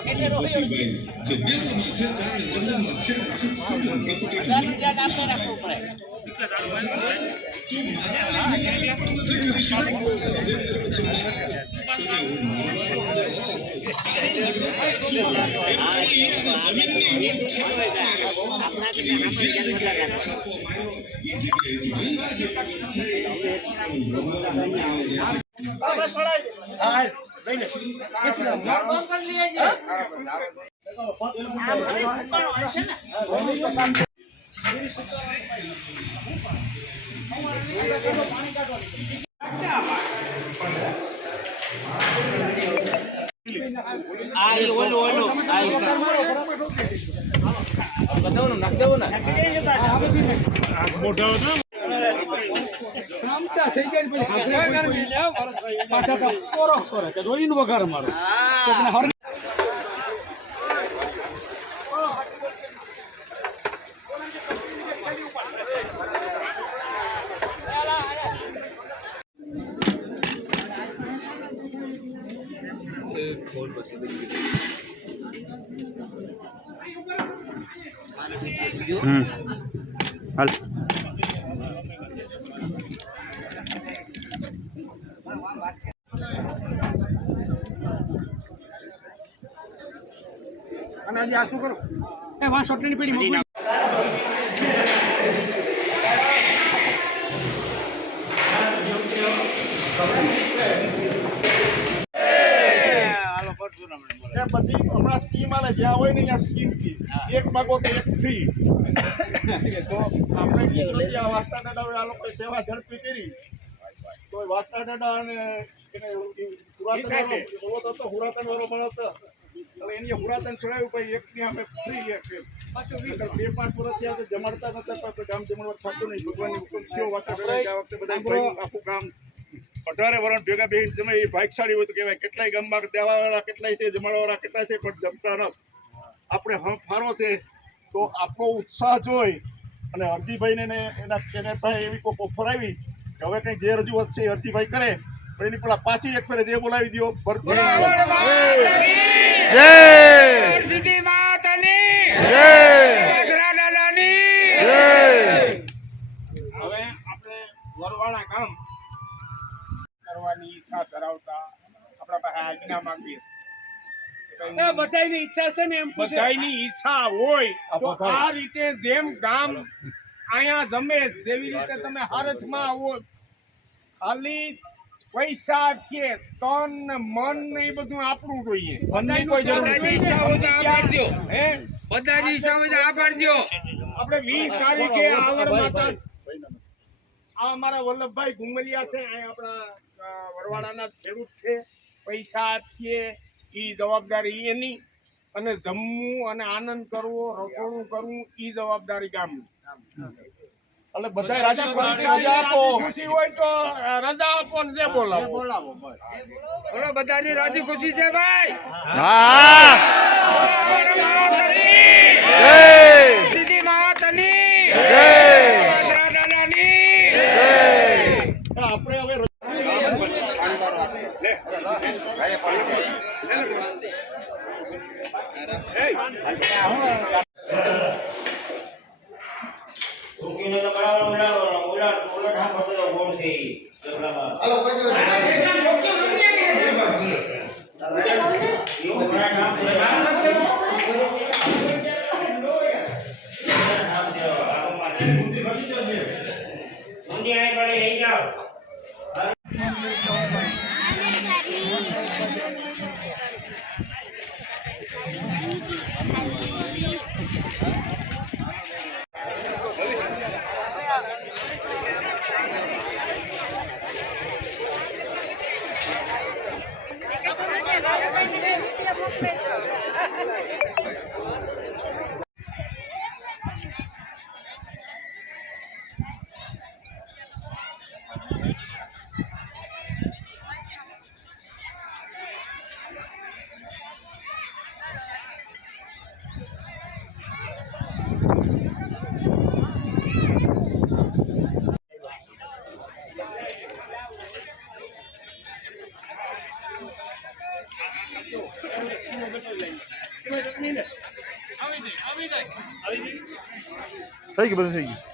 પછી ભાઈ જે દેવમાં છે જાણે જન્મમાં છે સિંગલ પ્રપોટી હાલ અને આજે આ શું કરો એ વાં સોટની પેઢી મોકલી બધી હમણાં સ્કીમ આલે જ્યાં હોય ને ત્યાં સ્કીમ કી એક માગો તો એક ફ્રી તો આપણે કીધું આ વાસ્તા દાદા આ લોકો સેવા ઝડપી કરી તો વાસ્તા દાદા અને હુરાતન વાળો માણસ એટલે એની હુરાતન ચડાવ્યું ભાઈ એકની અમે ફ્રી એક બે પાંચ વર્ષ થયા તો જમાડતા નતા ગામ જમણવાર થતું નહીં ભગવાનની હુકમ થયો વાસ્તા દાદા આ વખતે બધા આખું ગામ 18 વર્ષ ભેગા બેહીને તમે એ ભાગશાળી હોય તો કહેવાય કેટલાય ગામમાં દેવાવાળા કેટલાય છે જમાડવાળા કેટલા છે પણ જમતા ન આપણે ફારો છે તો આપણો ઉત્સાહ જોઈ અને હરજીભાઈને એને ભાઈ એવી કોઈ ઓફર આવી કે હવે કંઈ જે રજૂઆત છે એ હરજીભાઈ કરે પણ એની પેલા પાછી એક ફેરે જે બોલાવી દો હવે આપણે વરવાળા ગામ કરવાની ઈચ્છા ધરાવતા આપણા પાસે આજ્ઞા માંગીએ બધાની ઈચ્છા છે ને એમ બધાની ઈચ્છા હોય તો આ રીતે જેમ ગામ અહીંયા જમે જેવી રીતે તમે હારથમાં આવો ખાલી પૈસા કે તન ને મન ને એ બધું આપણું જોઈએ મનની કોઈ જરૂર નથી હે બધાની ઈચ્છા હોય તો આ પાડજો આપણે 20 તારીખે આવડ માતા આ અમારા વલ્લભભાઈ ઘુમલિયા છે અહીંયા આપણા વરવાડાના ખેડૂત છે પૈસા આપીએ એ જવાબદારી એની અને જમવું અને આનંદ કરવો રસોડું કરવું એ જવાબદારી ગામની એટલે બધા રાજી ખુશીથી રજા આપો ખુશી હોય તો રજા આપો ને જે બોલાવો બધાની રાજી ખુશી છે ભાઈ હા સીધી માતની આપણે હવે થઈ ગયું બધું થઈ ગયું